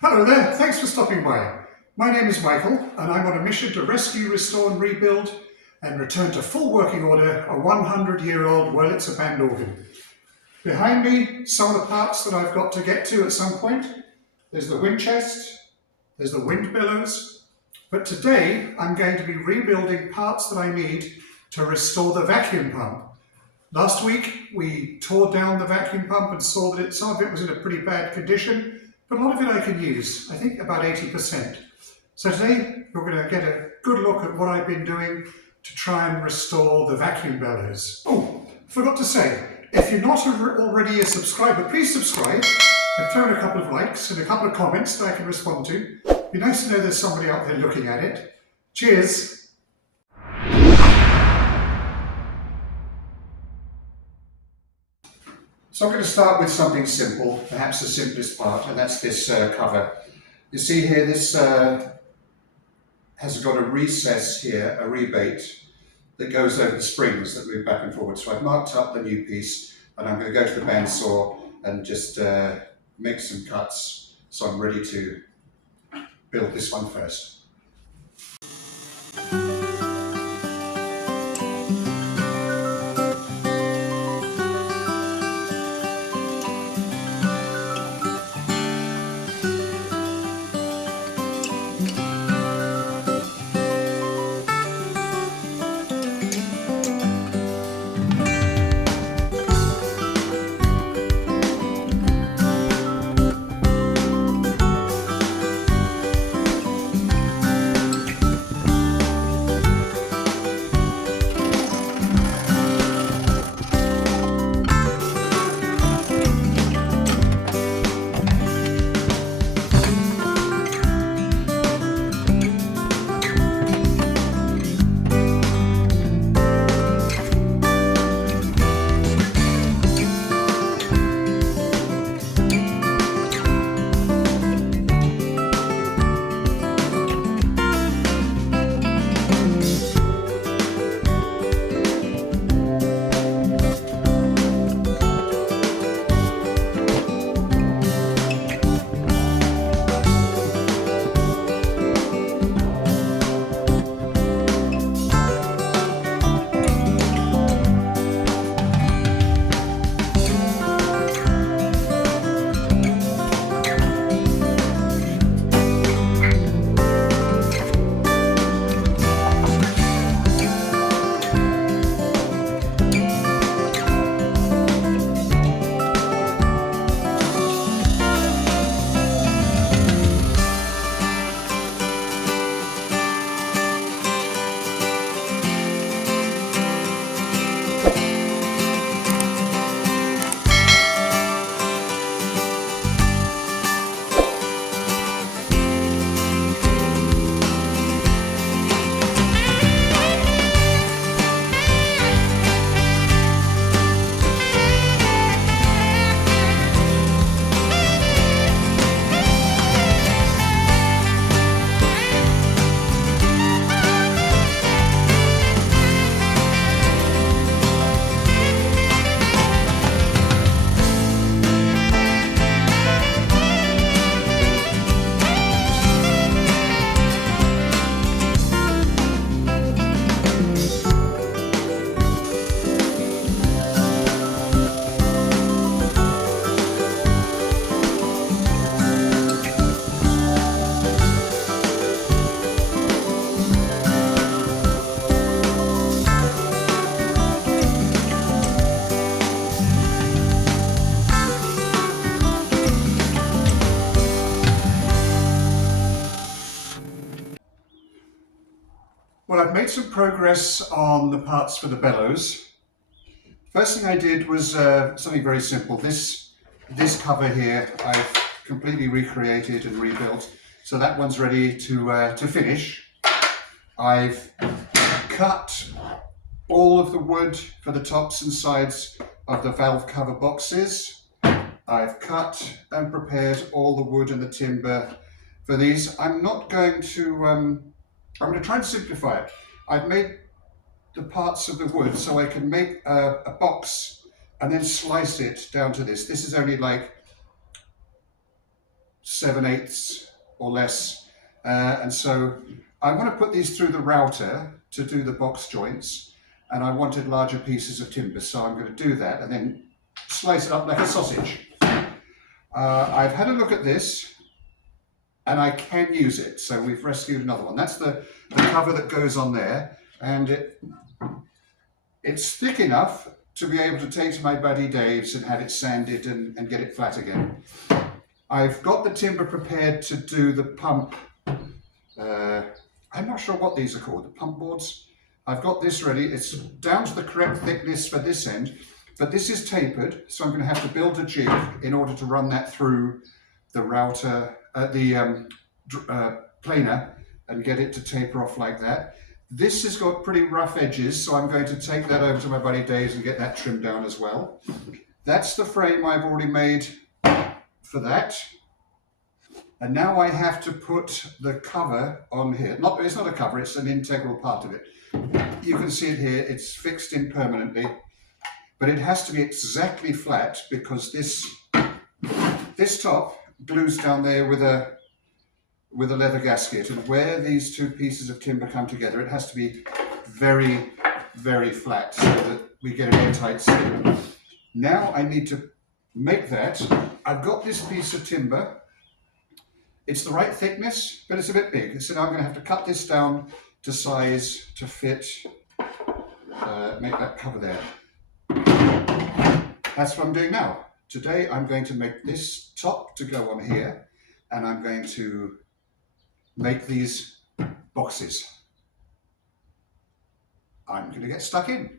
Hello there, thanks for stopping by. My name is Michael and I'm on a mission to rescue, restore and rebuild and return to full working order a 100-year-old Wurlitzer band organ. Behind me, some of the parts that I've got to get to at some point. There's the wind chest, there's the wind bellows, but today I'm going to be rebuilding parts that I need to restore the vacuum pump. Last week we tore down the vacuum pump and saw that some of it was in a pretty bad condition, but a lot of it I can use, I think about 80%. So today we're going to get a good look at what I've been doing to try and restore the vacuum bellows. Oh, forgot to say, if you're not already a subscriber, please subscribe and throw in a couple of likes and a couple of comments that I can respond to. It'd be nice to know there's somebody out there looking at it. Cheers! So I'm going to start with something simple, perhaps the simplest part, and that's this cover. You see here, this has got a recess here, a rebate, that goes over the springs that move back and forward. So I've marked up the new piece, and I'm going to go to the bandsaw and just make some cuts, so I'm ready to build this one first. Well, I've made some progress on the parts for the bellows. First thing I did was something very simple. This cover here I've completely recreated and rebuilt, so that one's ready to finish. I've cut all of the wood for the tops and sides of the valve cover boxes. I've cut and prepared all the wood and the timber for these. I'm not going to, I'm going to try and simplify it. I've made the parts of the wood so I can make a box and then slice it down to this. This is only like 7/8 or less. And so I want to put these through the router to do the box joints, and I wanted larger pieces of timber, so I'm going to do that and then slice it up like a sausage. I've had a look at this and I can use it, so we've rescued another one. That's the cover that goes on there, and it's thick enough to be able to take to my buddy Dave's and have it sanded and get it flat again. I've got the timber prepared to do the pump. I'm not sure what these are called, the pump boards. I've got this ready. It's down to the correct thickness for this end, but this is tapered, so I'm going to have to build a jig in order to run that through the router, planer, and get it to taper off like that. This has got pretty rough edges, so I'm going to take that over to my buddy Dave's and get that trimmed down as well. That's the frame I've already made for that. And now I have to put the cover on here. It's not a cover, it's an integral part of it. You can see it here, it's fixed in permanently, but it has to be exactly flat because this top glues down there with a leather gasket, and where these two pieces of timber come together, it has to be very, very flat so that we get an airtight seal. Now I need to make that. I've got this piece of timber. It's the right thickness, but it's a bit big. So now I'm going to have to cut this down to size to fit, make that cover there. That's what I'm doing now. Today I'm going to make this top to go on here, and I'm going to make these boxes. I'm going to get stuck in.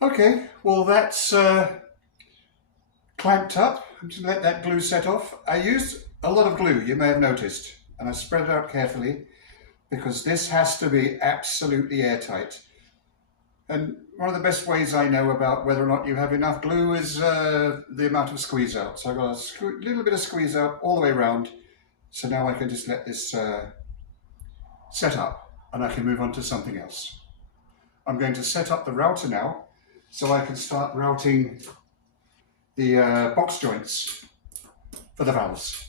Okay, well that's clamped up. I'm just going to let that glue set off. I used a lot of glue, you may have noticed, and I spread it out carefully because this has to be absolutely airtight. And one of the best ways I know about whether or not you have enough glue is the amount of squeeze out. So I've got a little bit of squeeze out all the way around. So now I can just let this set up and I can move on to something else. I'm going to set up the router now so I can start routing the box joints for the valves.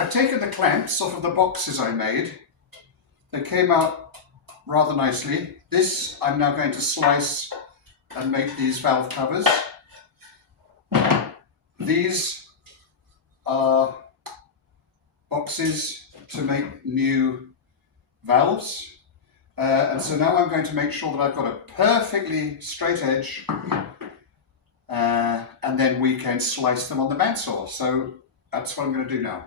I've taken the clamps off of the boxes I made. They came out rather nicely. This I'm now going to slice and make these valve covers. These are boxes to make new valves. And so now I'm going to make sure that I've got a perfectly straight edge, and then we can slice them on the bandsaw. So that's what I'm going to do now.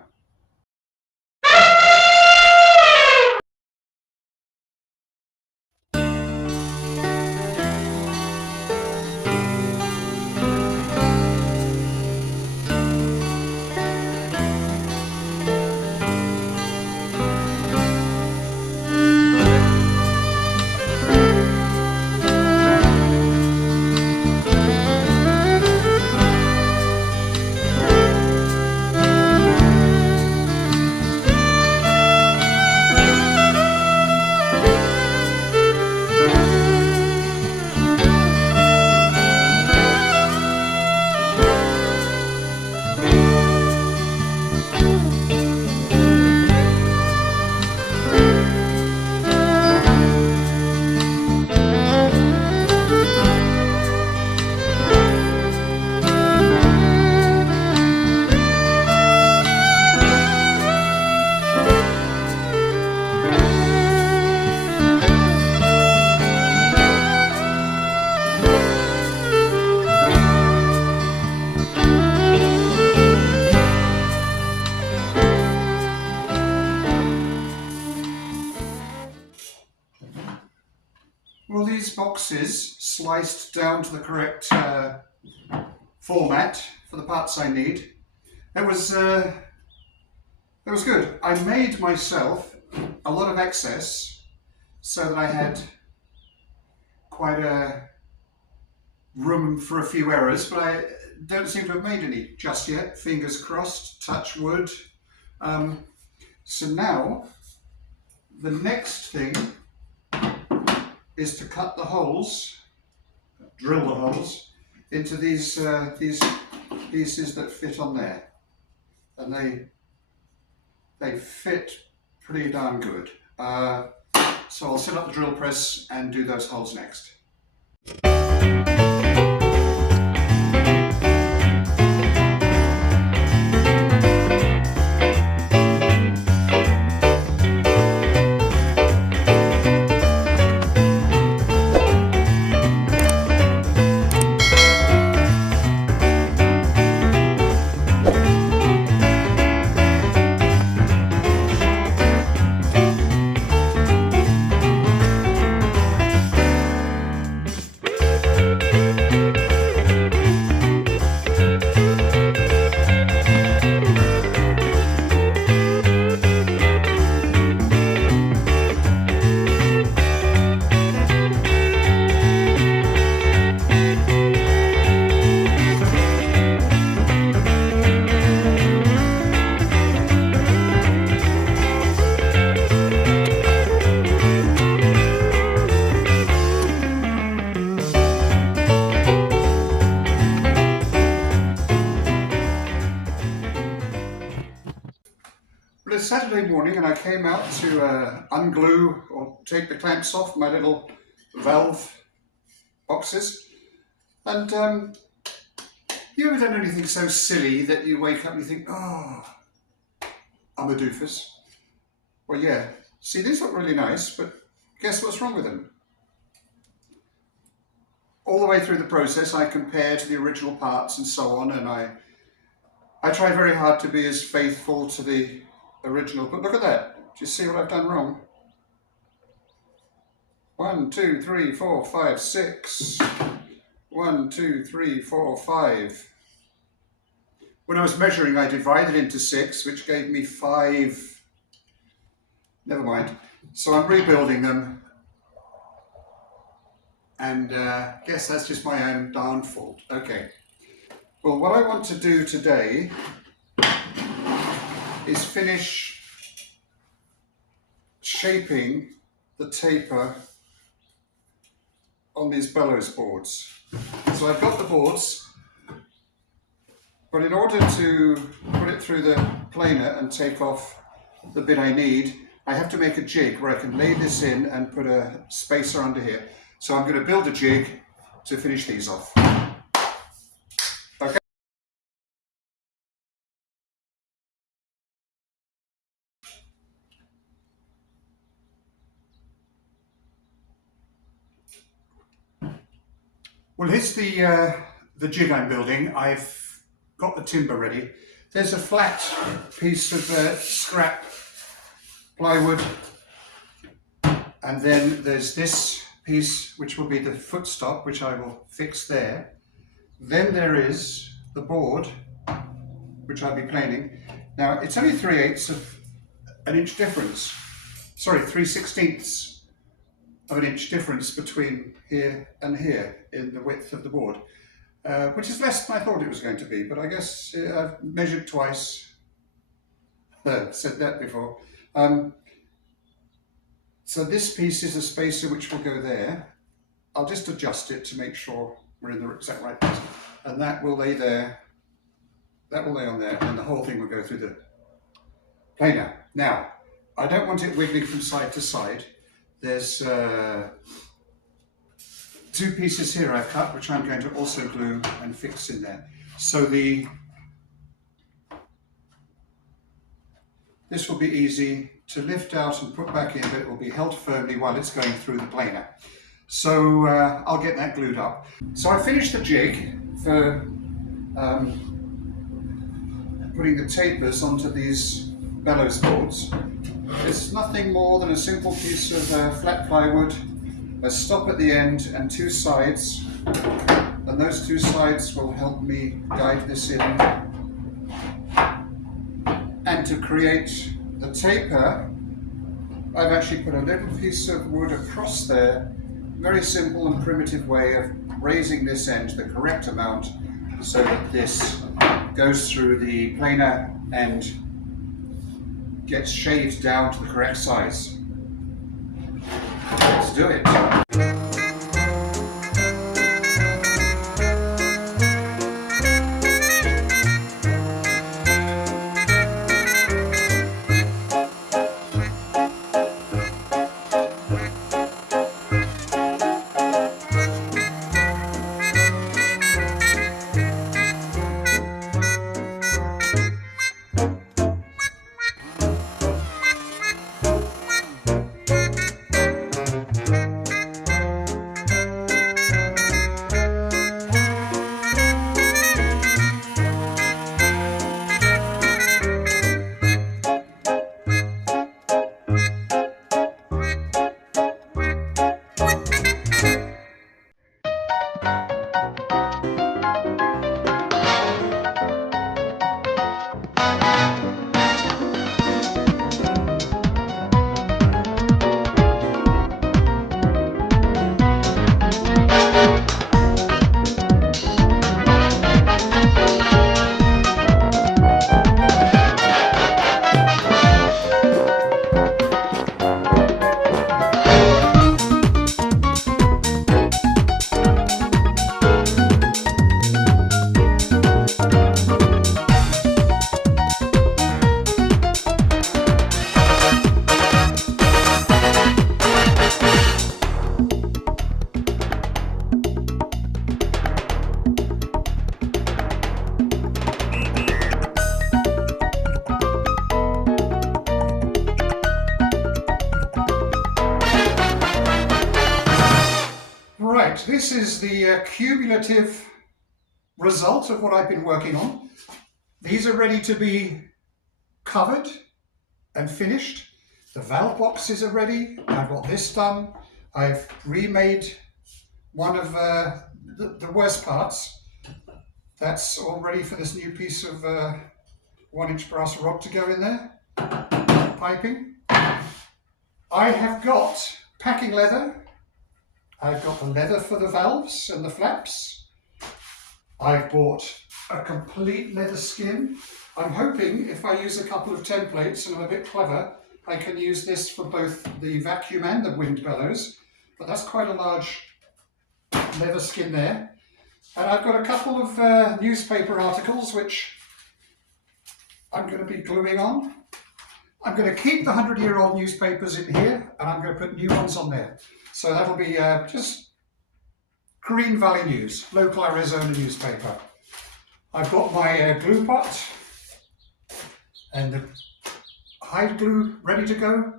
Well, these boxes sliced down to the correct format for the parts I need. It was good. I made myself a lot of excess so that I had quite a room for a few errors, but I don't seem to have made any just yet. Fingers crossed, touch wood. So now the next thing is to cut the holes, drill the holes into these pieces that fit on there, and they fit pretty darn good. So I'll set up the drill press and do those holes next. Well, it's Saturday morning and I came out to unglue or take the clamps off my little valve boxes. And you ever done anything so silly that you wake up and you think, oh, I'm a doofus? Well, yeah. See, these look really nice, but guess what's wrong with them? All the way through the process, I compare to the original parts and so on, and I try very hard to be as faithful to the original, but look at that. Do you see what I've done wrong? 1, 2, 3, 4, 5, 6. 1, 2, 3, 4, 5. When I was measuring, I divided into 6, which gave me 5. Never mind. So I'm rebuilding them, and guess that's just my own darn fault. Okay. Well, what I want to do today is finish shaping the taper on these Bellows boards. So I've got the boards, but in order to put put it through the planer and take off the bit I need, I have to make a jig where I can lay this in and put a spacer under here. So I'm going to build a jig to finish these off. Okay. Well, here's the jig I'm building. I've got the timber ready. There's a flat piece of scrap plywood, and then there's this piece which will be the footstop, which I will fix there. Then there is the board, which I'll be planing. Now it's only 3/8 of an inch difference, sorry, 3/16 of an inch difference between here and here in the width of the board, which is less than I thought it was going to be, but I guess I've measured twice. Said that before. So this piece is a spacer which will go there. I'll just adjust it to make sure we're in the exact right place. And that will lay there, that will lay on there, and the whole thing will go through the planer. Now, I don't want it wiggling from side to side. There's 2 pieces here I've cut, which I'm going to also glue and fix in there. So this will be easy to lift out and put back in, but it will be held firmly while it's going through the planer. So I'll get that glued up. So I finished the jig for putting the tapers onto these bellows boards. It's nothing more than a simple piece of flat plywood, a stop at the end and 2 sides, and those 2 sides will help me guide this in. And to create the taper, I've actually put a little piece of wood across there. Very simple and primitive way of raising this end the correct amount so that this goes through the planer and gets shaved down to the correct size. Let's do it. This is the cumulative result of what I've been working on. These are ready to be covered and finished. The valve boxes are ready. I've got this done. I've remade one of the worst parts. That's all ready for this new piece of 1-inch brass rod to go in there. Piping. I have got packing leather. I've got the leather for the valves and the flaps. I've bought a complete leather skin. I'm hoping if I use a couple of templates and I'm a bit clever, I can use this for both the vacuum and the wind bellows. But that's quite a large leather skin there. And I've got a couple of newspaper articles which I'm going to be gluing on. I'm going to keep the 100-year-old newspapers in here, and I'm going to put new ones on there. So that'll be just Green Valley News, local Arizona newspaper. I've got my glue pot and the hide glue ready to go.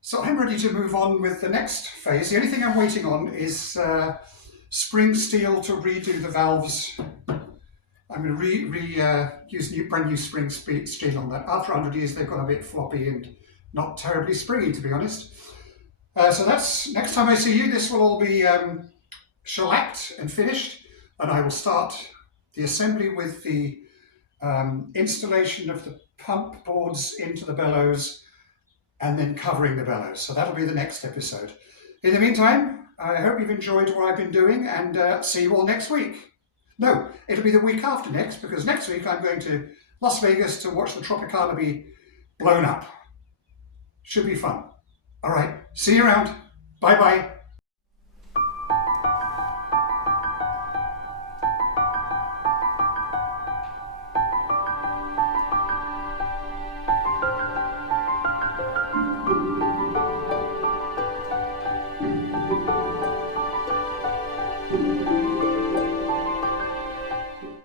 So I'm ready to move on with the next phase. The only thing I'm waiting on is spring steel to redo the valves. I'm going to use brand new spring steel on that. After 100 years, they've got a bit floppy and not terribly springy, to be honest. So that's, next time I see you, this will all be shellacked and finished, and I will start the assembly with the installation of the pump boards into the bellows and then covering the bellows. So that'll be the next episode. In the meantime, I hope you've enjoyed what I've been doing, and see you all next week. No, it'll be the week after next, because next week I'm going to Las Vegas to watch the Tropicana be blown up. Should be fun. All right, see you around. Bye-bye.